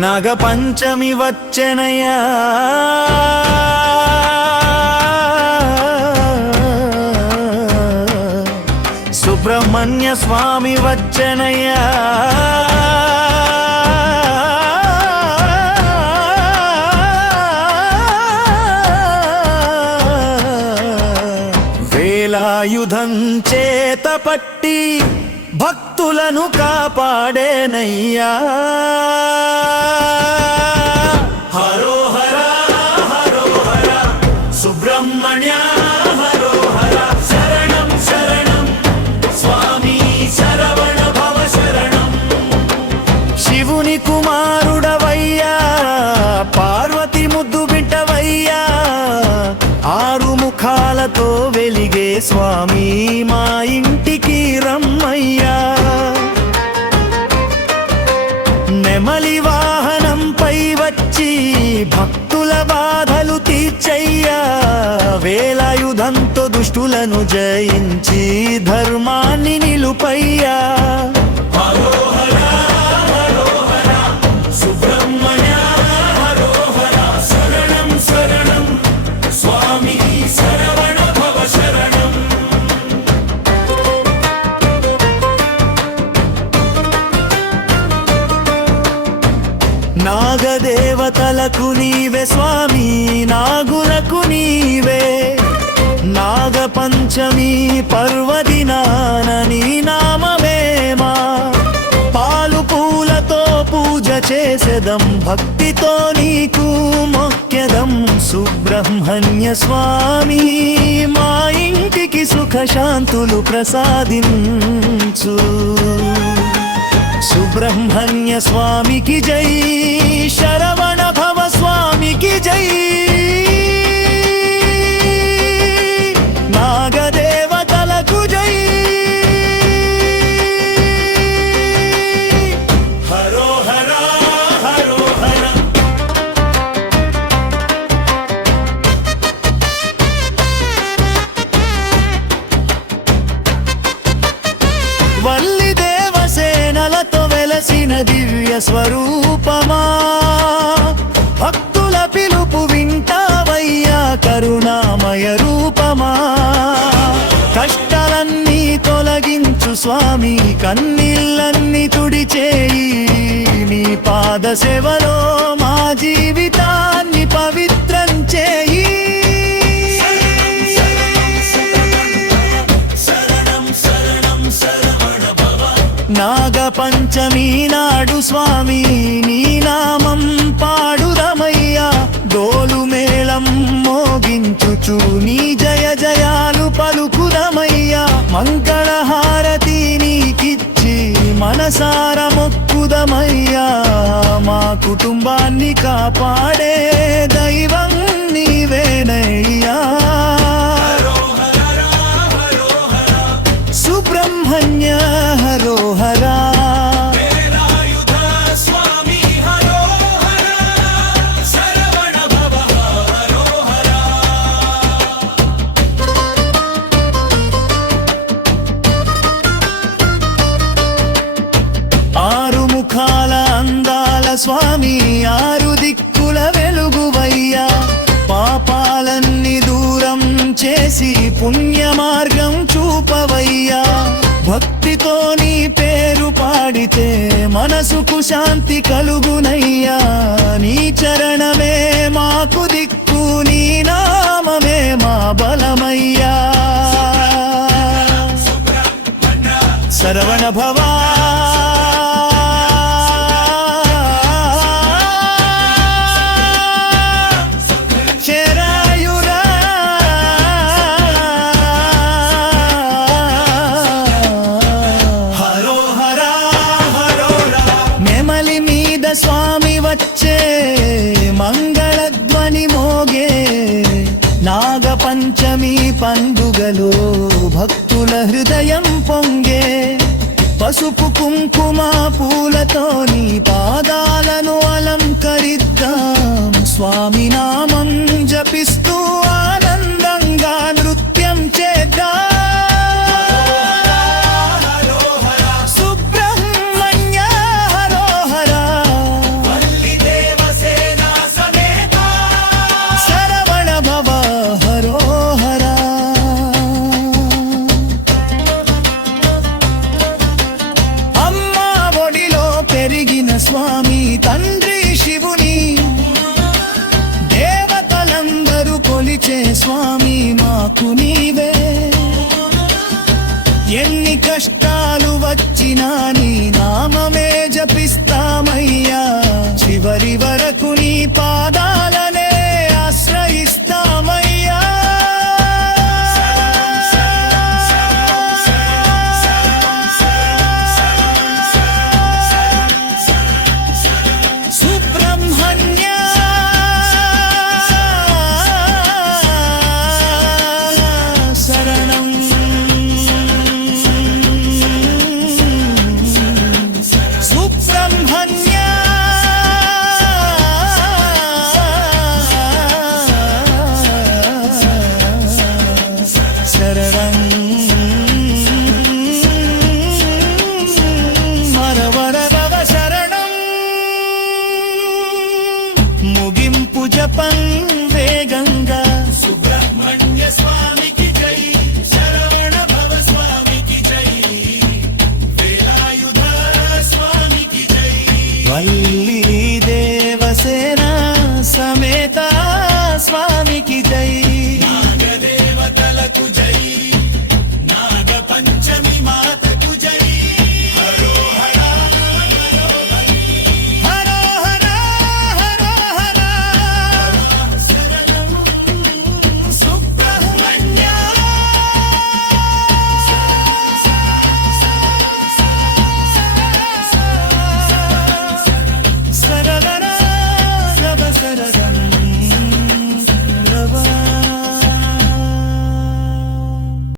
నాగపంచమి వచ్చెనయ్యా సుబ్రహ్మణ్య స్వామి వచ్చెనయ్యా వేలాయుధం చేత పట్టి భక్తులను కాపాడేనయ్యా హరో హర హరో హర సుబ్రహ్మణ్య హరో హర శరణం శరణం స్వామి శరవణ భవ శరణం శివుని కుమారుడవయ్యా పార్వతి ముద్దు బిడ్డవయ్యా ఆరు ముఖాలతో వెలిగే స్వామి మా ఇంటికి రమ్మయ్యా నెమలి వాహనంపై వచ్చి భక్తుల బాధలు తీర్చయ్యా వేలాయుధంతో దుష్టులను జయించి ధర్మాన్ని నిలుపయ్యా నాగదేవతలకు నీవే స్వామి నాగులకు నీవే నాగపంచమి పర్వదినాన నీ నామమేమా పాలు పూలతో పూజ చేసెదం భక్తితో నీకు మొక్కెదం సుబ్రహ్మణ్య స్వామి మా ఇంటికి సుఖశాంతులు ప్రసాదించు సుబ్రహ్మణ్య స్వామికి జై శరవణ భవ స్వామికి జై నాగదేవతలకు జై హరో హర హరో హర వల్లి దేవసేనలతో వెలసిన దివ్య స్వరూపమా భక్తుల పిలుపు వింటావయ్యా కరుణామయ రూపమా కష్టాలన్నీ తొలగించు స్వామి కన్నీళ్ళన్నీ తుడిచేయి నీ పాద సేవలో మా జీవితాన్ని పవిత్రం చేయి నాగపంచమి నాడు స్వామి నీ నామం పాడురమయ్యా డోలు మేళం మోగించుచు నీ జయ జయాలు పలుకురమయ్యా మంగళహారతి నీకిచ్చి మనసార మొక్కుదమయ్యా మా కుటుంబాన్ని కాపాడే దైవం నీవేనయ్యా సుబ్రహ్మణ్య హరో హర వేలాయుధ స్వామి హరో హర శరవణ భవ హరో హర ఆరు ముఖాల అందాల స్వామి ఆరు దిక్కుల వెలుగువయ్యా పాపాలన్నీ దూరం చేసి పుణ్య మార్గం చూపవయ్యా భక్తితో నీ పేరు పాడితే మనసుకు శాంతి కలుగునయ్యా నీ చరణమే మాకు దిక్కు నీ నామమే మా బలమయ్యా శరవణ భవా స్వామి వచ్చే మంగళధ్వని మోగే నాగపంచమి పండుగలో భక్తుల హృదయం పొంగే పసుపు కుంకుమ పూలతో నీ పాదాలను అలంకరిద్దాం స్వామి నామం జపిస్తూ ఆనందంగా నృత్యం చేద్దాం సుబ్రహ్మణ్య హరో హర వల్లి చివరి వరకు నీ పాదాలనే ఆశ్రయిస్తామయ్యా. సుబ్రహ్మణ్య శరణం. సుబ్రహ్మణ్య శరణం. మరవరవ శరణం. ముగింపు జపం వేగంగా సుబ్రహ్మణ్య స్వామికి జై, శరవణ భవ స్వామికి జై, వేలాయుధ స్వామికి జై. వల్లి దేవసేన సమేత